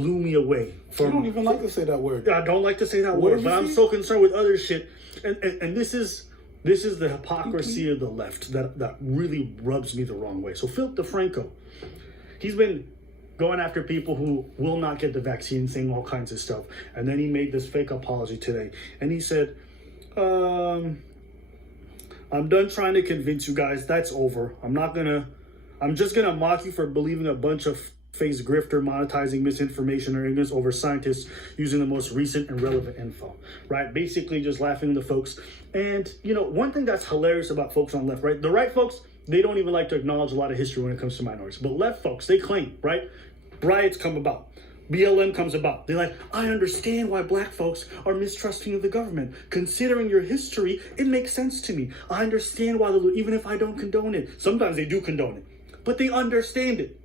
blew me away. You don't even like to say that word. I don't like to say that word, but I'm so concerned with other shit. And this is the hypocrisy of the left that really rubs me the wrong way. So Philip DeFranco, he's been going after people who will not get the vaccine, saying all kinds of stuff. And then he made this fake apology today. And he said, I'm done trying to convince you guys. That's over. I'm just gonna mock you for believing a bunch of face grifter monetizing misinformation or ignorance over scientists using the most recent and relevant info, right? Basically just laughing at the folks. And, you know, one thing that's hilarious about folks on the left, right? The right folks, they don't even like to acknowledge a lot of history when it comes to minorities. But left folks, they claim, right? Riots come about. BLM comes about. They're like, I understand why black folks are mistrusting of the government. Considering your history, it makes sense to me. I understand why, even if I don't condone it. Sometimes they do condone it, but they understand it.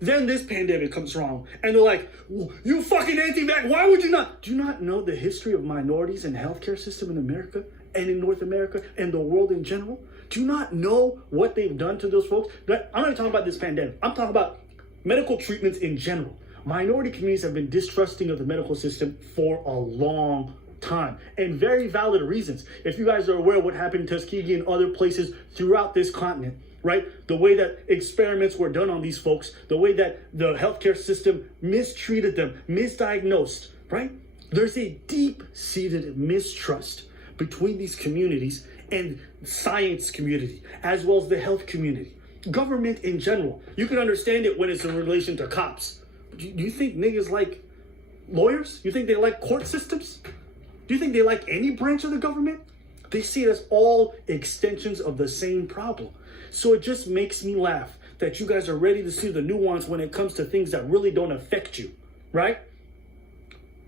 Then this pandemic comes along, and they're like, you fucking anti-vax, why would you not? Do you not know the history of minorities and healthcare system in America and in North America and the world in general? Do you not know what they've done to those folks? I'm not talking about this pandemic. I'm talking about medical treatments in general. Minority communities have been distrusting of the medical system for a long time, and very valid reasons. If you guys are aware of what happened in Tuskegee and other places throughout this continent, right? The way that experiments were done on these folks, the way that the healthcare system mistreated them, misdiagnosed, right? There's a deep-seated mistrust between these communities and science community, as well as the health community. Government in general. You can understand it when it's in relation to cops. Do you think niggas like lawyers? You think they like court systems? Do you think they like any branch of the government? They see it as all extensions of the same problem. So it just makes me laugh that you guys are ready to see the nuance when it comes to things that really don't affect you, right?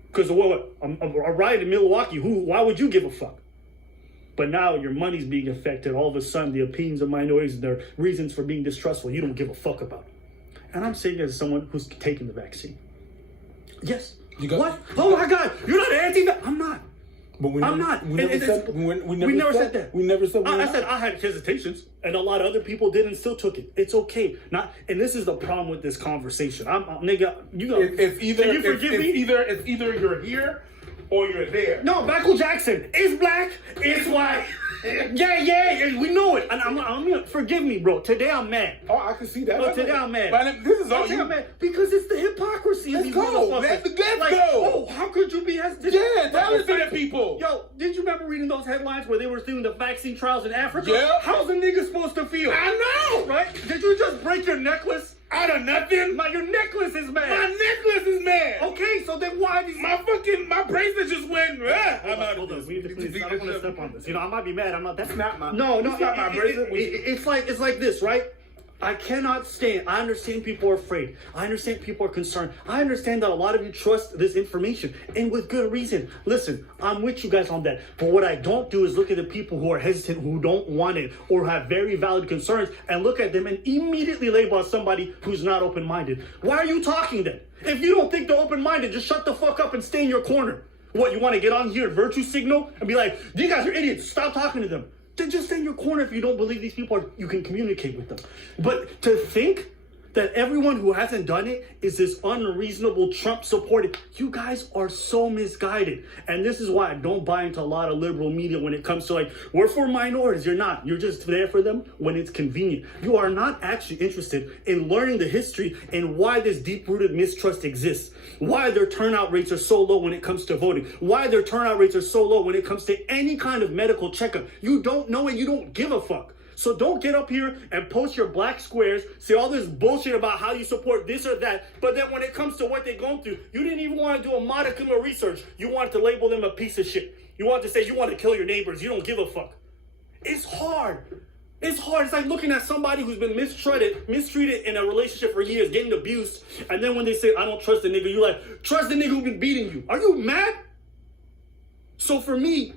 Because a riot in Milwaukee, why would you give a fuck? But now your money's being affected. All of a sudden, the opinions of minorities and their reasons for being distrustful, you don't give a fuck about. And I'm saying as someone who's taking the vaccine. Yes. What? Oh my God, you're not anti-vax. I'm not. But I'm not. We never said that. We never said. I said I had hesitations, and a lot of other people did and still took it. It's okay. And this is the problem with this conversation. Nigga, you go. It's either you're here or you're there. No, Michael Jackson. It's black. It's white. Yeah, we know it. And I'm forgive me, bro. Today I'm mad. Oh, I can see that. No, today I'm mad. But this is all you. I'm mad because it's the hypocrisy. Let's go. Let's go. Oh, how could you be hesitant? Yeah, tell it to the people. Yo, did you remember reading those headlines where they were doing the vaccine trials in Africa? Yeah. How's the nigga supposed to feel? I know. Right? Did you just break your necklace? Out of nothing. Your necklace is mad. My necklace is mad. Okay, so then why these... My bracelet just went... Hold on. We need to please... I don't want to step on this. You know, I might be mad. I'm not... That's not my... No, it's not my bracelet. It's like this, right? I cannot stand. I understand people are afraid. I understand people are concerned. I understand that a lot of you trust this information, and with good reason. Listen, I'm with you guys on that. But what I don't do is look at the people who are hesitant, who don't want it, or have very valid concerns, and look at them and immediately label as somebody who's not open-minded. Why are you talking then? If you don't think they're open-minded, just shut the fuck up and stay in your corner. What, you want to get on here, virtue signal, and be like, you guys are idiots, stop talking to them. Then just stay in your corner if you don't believe these people you can communicate with them. But to think that everyone who hasn't done it is this unreasonable Trump supported, you guys are so misguided. And this is why I don't buy into a lot of liberal media when it comes to like, we're for minorities. You're not. You're just there for them when it's convenient. You are not actually interested in learning the history and why this deep-rooted mistrust exists. Why their turnout rates are so low when it comes to voting. Why their turnout rates are so low when it comes to any kind of medical checkup. You don't know and you don't give a fuck. So don't get up here and post your black squares, say all this bullshit about how you support this or that, but then when it comes to what they're going through, you didn't even want to do a modicum of research. You wanted to label them a piece of shit. You wanted to say you want to kill your neighbors. You don't give a fuck. It's hard. It's hard. It's like looking at somebody who's been mistreated in a relationship for years, getting abused, and then when they say, I don't trust the nigga, you're like, trust the nigga who's been beating you. Are you mad? So for me,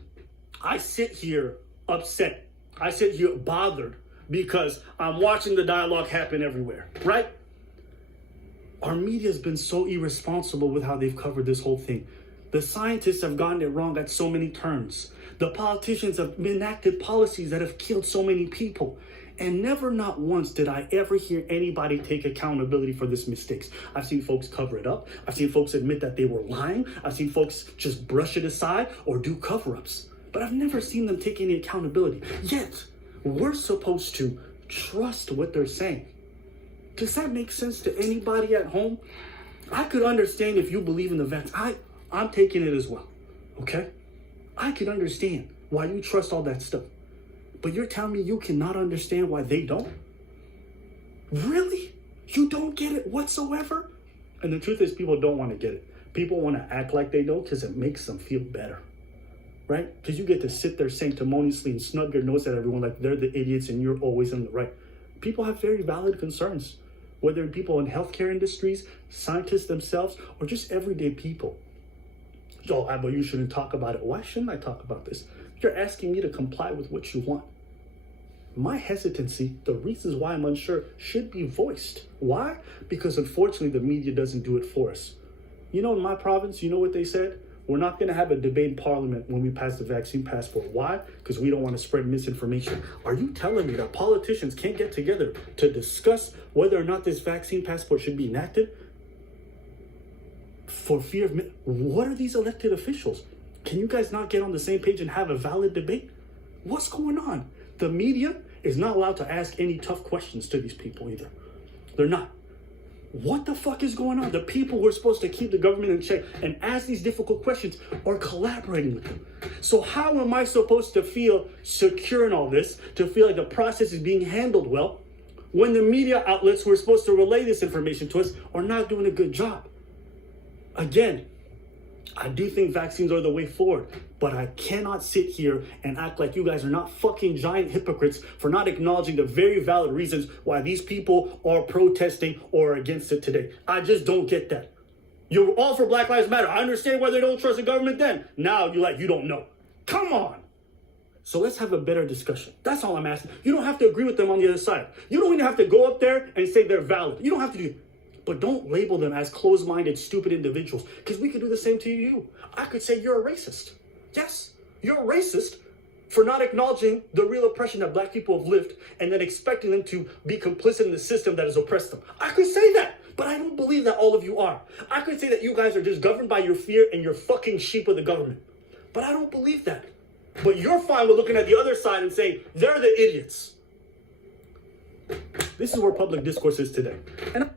I sit here upset. I sit here bothered because I'm watching the dialogue happen everywhere, right? Our media has been so irresponsible with how they've covered this whole thing. The scientists have gotten it wrong at so many turns. The politicians have enacted policies that have killed so many people. And never, not once, did I ever hear anybody take accountability for this mistakes. I've seen folks cover it up. I've seen folks admit that they were lying. I've seen folks just brush it aside or do cover-ups. But I've never seen them take any accountability. Yet, we're supposed to trust what they're saying. Does that make sense to anybody at home? I could understand if you believe in the vaccine. I'm taking it as well, okay? I could understand why you trust all that stuff. But you're telling me you cannot understand why they don't? Really? You don't get it whatsoever? And the truth is, people don't want to get it. People want to act like they don't because it makes them feel better, right? Because you get to sit there sanctimoniously and snub your nose at everyone like they're the idiots and you're always in the right. People have very valid concerns, whether people in healthcare industries, scientists themselves, or just everyday people. Oh, but you shouldn't talk about it. Why shouldn't I talk about this? You're asking me to comply with what you want. My hesitancy, the reasons why I'm unsure, should be voiced. Why? Because unfortunately, the media doesn't do it for us. You know, in my province, you know what they said? We're not going to have a debate in Parliament when we pass the vaccine passport. Why? Because we don't want to spread misinformation. Are you telling me that politicians can't get together to discuss whether or not this vaccine passport should be enacted? For fear of... What are these elected officials? Can you guys not get on the same page and have a valid debate? What's going on? The media is not allowed to ask any tough questions to these people either. They're not. What the fuck is going on? The people who are supposed to keep the government in check and ask these difficult questions are collaborating with them. So how am I supposed to feel secure in all this, to feel like the process is being handled well, when the media outlets who are supposed to relay this information to us are not doing a good job? Again, I do think vaccines are the way forward, but I cannot sit here and act like you guys are not fucking giant hypocrites for not acknowledging the very valid reasons why these people are protesting or against it today. I just don't get that. You're all for Black Lives Matter. I understand why they don't trust the government then. Now you don't know. Come on. So let's have a better discussion. That's all I'm asking. You don't have to agree with them on the other side. You don't even have to go up there and say they're valid. You don't have to do. But don't label them as closed-minded, stupid individuals, because we could do the same to you. I could say you're a racist. Yes, you're a racist for not acknowledging the real oppression that Black people have lived and then expecting them to be complicit in the system that has oppressed them. I could say that, but I don't believe that all of you are. I could say that you guys are just governed by your fear and you're fucking sheep of the government. But I don't believe that. But you're fine with looking at the other side and saying, they're the idiots. This is where public discourse is today. And